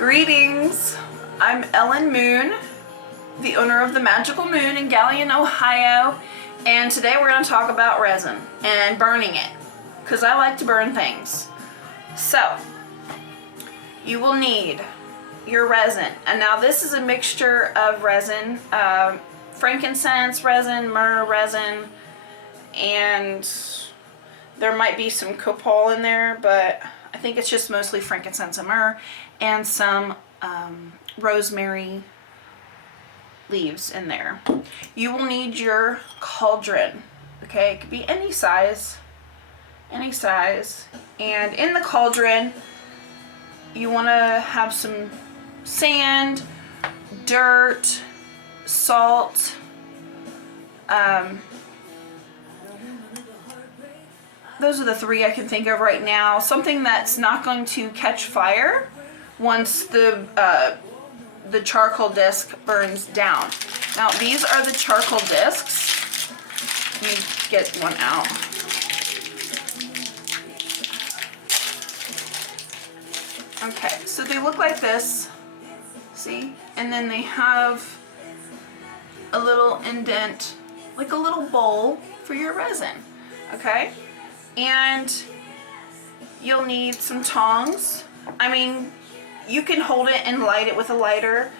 Greetings! I'm Ellen Moon, the owner of the Magical Moon in Galion, Ohio, and today we're going to talk about resin and burning it, because I like to burn things. So, you will need your resin, and now this is a mixture of resin, frankincense resin, myrrh resin, and there might be some copal in there, but I think it's just mostly frankincense and myrrh, and some rosemary leaves in there. You will need your cauldron, okay? It could be any size, and in the cauldron you want to have some sand, dirt, salt, those are the three I can think of right now. Something that's not going to catch fire once the charcoal disc burns down. Now these are the charcoal discs. Let me get one out. Okay, so they look like this, see? And then they have a little indent, like a little bowl for your resin, okay? And you'll need some tongs. I mean, you can hold it and light it with a lighter,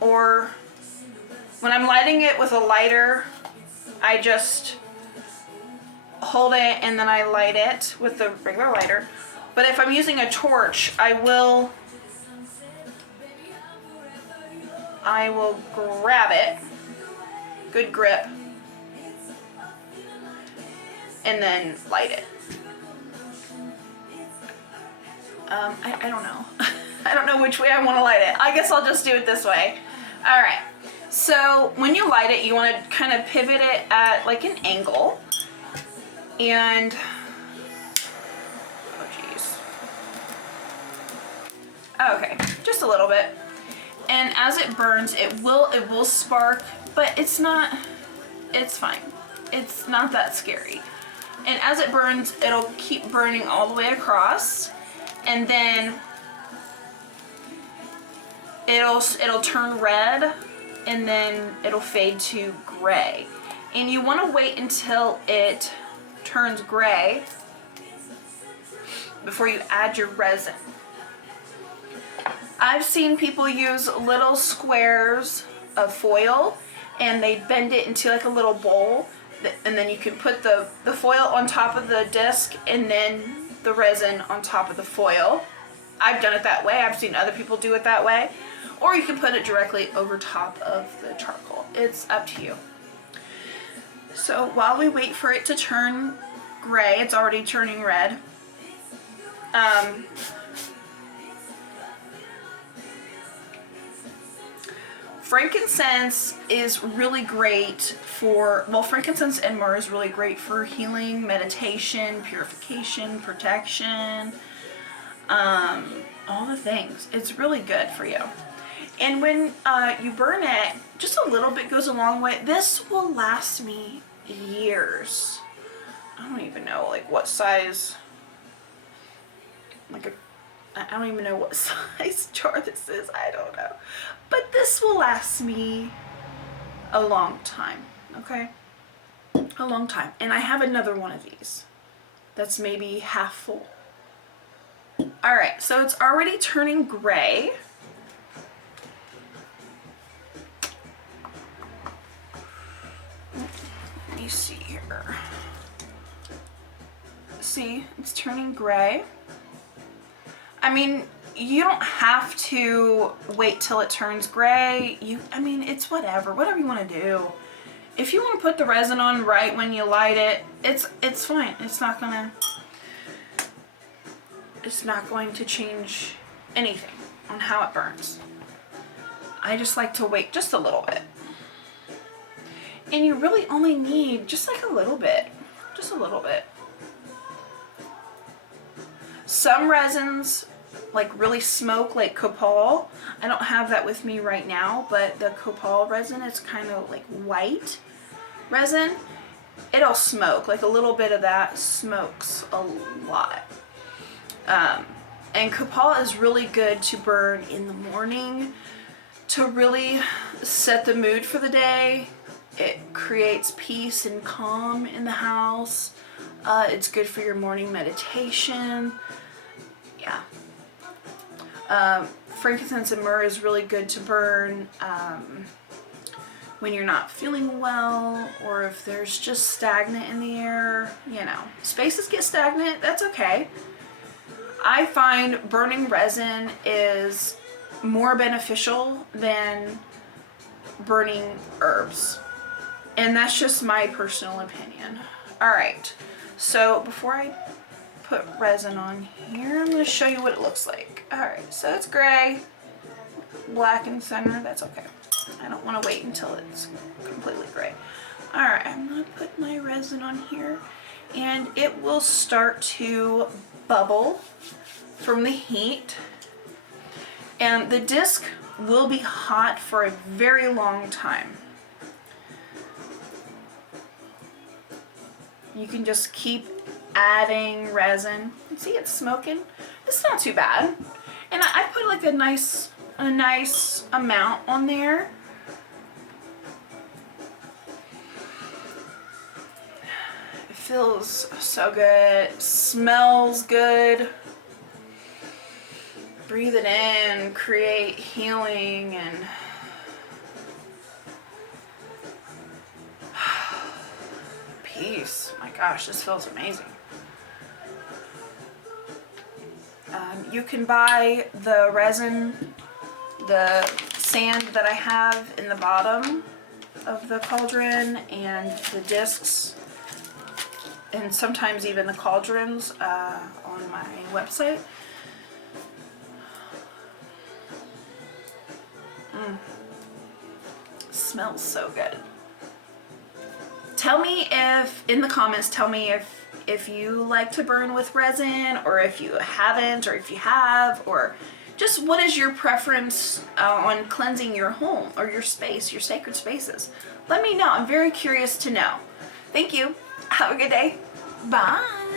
or when I'm lighting it with a lighter, I just hold it and then I light it with the regular lighter. But if I'm using a torch, I will grab it, good grip, and then light it. I don't know. I don't know which way I want to light it. I guess I'll just do it this way. Alright, so when you light it, you want to kind of pivot it at like an angle. And, oh geez. Okay, just a little bit. And as it burns, it will spark, but it's fine. It's not that scary. And as it burns, it'll keep burning all the way across, and then it'll turn red, and then it'll fade to gray. And you want to wait until it turns gray before you add your resin. I've seen people use little squares of foil, and they bend it into like a little bowl, and then you can put the foil on top of the disc and then the resin on top of the foil. I've done it that way. I've seen other people do it that way. Or you can put it directly over top of the charcoal. It's up to you. So while we wait for it to turn gray, it's already turning red. Frankincense is really great for, well, frankincense and myrrh is really great for healing, meditation, purification, protection, all the things. It's really good for you. And when you burn it, just a little bit goes a long way. This will last me years. I don't even know like what size, I don't even know what size jar this is. I don't know. But this will last me a long time, okay? A long time. And I have another one of these that's maybe half full. Alright, so it's already turning gray. Let me see here. See, it's turning gray. I mean, you don't have to wait till it turns gray. I mean, it's whatever you want to do. If you want to put the resin on right when you light it, it's fine. It's not going to change anything on how it burns. I just like to wait just a little bit. And you really only need just like a little bit. Just a little bit. Some resins like really smoke, like copal. I don't have that with me right now, but the copal resin, it's kind of like white resin. It'll smoke, like a little bit of that smokes a lot. And copal is really good to burn in the morning to really set the mood for the day. It creates peace and calm in the house. It's good for your morning meditation. Yeah. Frankincense and myrrh is really good to burn when you're not feeling well, or if there's just stagnant in the air. You know, spaces get stagnant, that's okay. I find burning resin is more beneficial than burning herbs. And that's just my personal opinion. All right, so before I put resin on here, I'm going to show you what it looks like. All right, so it's gray, black in center. That's okay. I don't want to wait until it's completely gray. All right, I'm going to put my resin on here, and it will start to bubble from the heat. And the disc will be hot for a very long time. You can just keep adding resin. See, it's smoking. It's not too bad. And I put like a nice amount on there. It feels so good. It smells good. Breathe it in, create healing and peace. My gosh, this feels amazing. You can buy the resin, the sand that I have in the bottom of the cauldron, and the discs, and sometimes even the cauldrons on my website. Smells so good. Tell me in the comments, tell me if you like to burn with resin, or if you haven't, or if you have, or just what is your preference on cleansing your home or your space, your sacred spaces. Let me know. I'm very curious to know. Thank you. Have a good day. Bye.